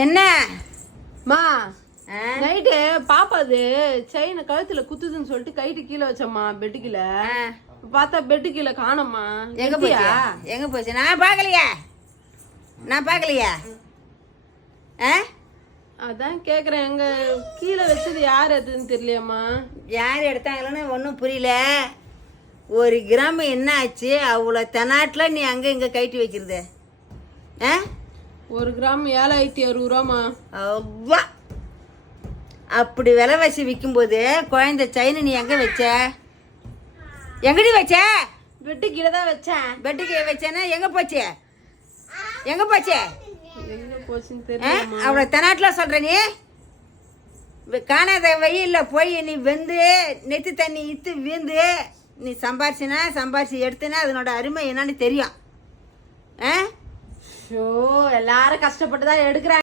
என்னம்மா நைட்டு பாப்பாது செயினை கழுத்துல குத்துதுன்னு சொல்லிட்டு கைட்டு கீழே வச்சம்மா பெட்டு கீழே பார்த்தா பெட்டு கீழே காணோம்மா. எங்க போச்சு எங்க போச்சு? நான் பார்க்கலையா அதான் கேக்குறேன், எங்க கீழே வச்சது யார் அதுன்னு தெரியலையம்மா. யார் எடுத்தாங்களன்னு ஒன்றும் புரியல. 1 கிராம் என்ன ஆச்சு? அவ்வளோ தெனாட்டில் நீ அங்கே இங்கே கைட்டி வைக்கிறது? 1 கிராம் 7,60 ரூபாமா. அவ்வா, அப்படி விலைவாசி விற்கும்போது குழந்தை செயின் நீ எங்கே வச்ச? எங்கடி வச்ச? பெட்டு கீழே தான் வச்சேன். பெட்டு கீழே வச்சேன்னா எங்கே போச்சு? எங்கே போச்சு? எங்க போச்சுன்னு தெரியல. அவ்வளோ தெனாட்டில் சொல்கிற நீ? காணாத வெயிலில் போய் நீ வெந்து நெத்து தண்ணி இத்து வீந்து நீ சம்பாரிச்சு எடுத்துனா அதனோட அருமை என்னன்னு தெரியும். எல்லாரும் கஷ்டப்பட்டு தான் எடுக்கிறாங்க.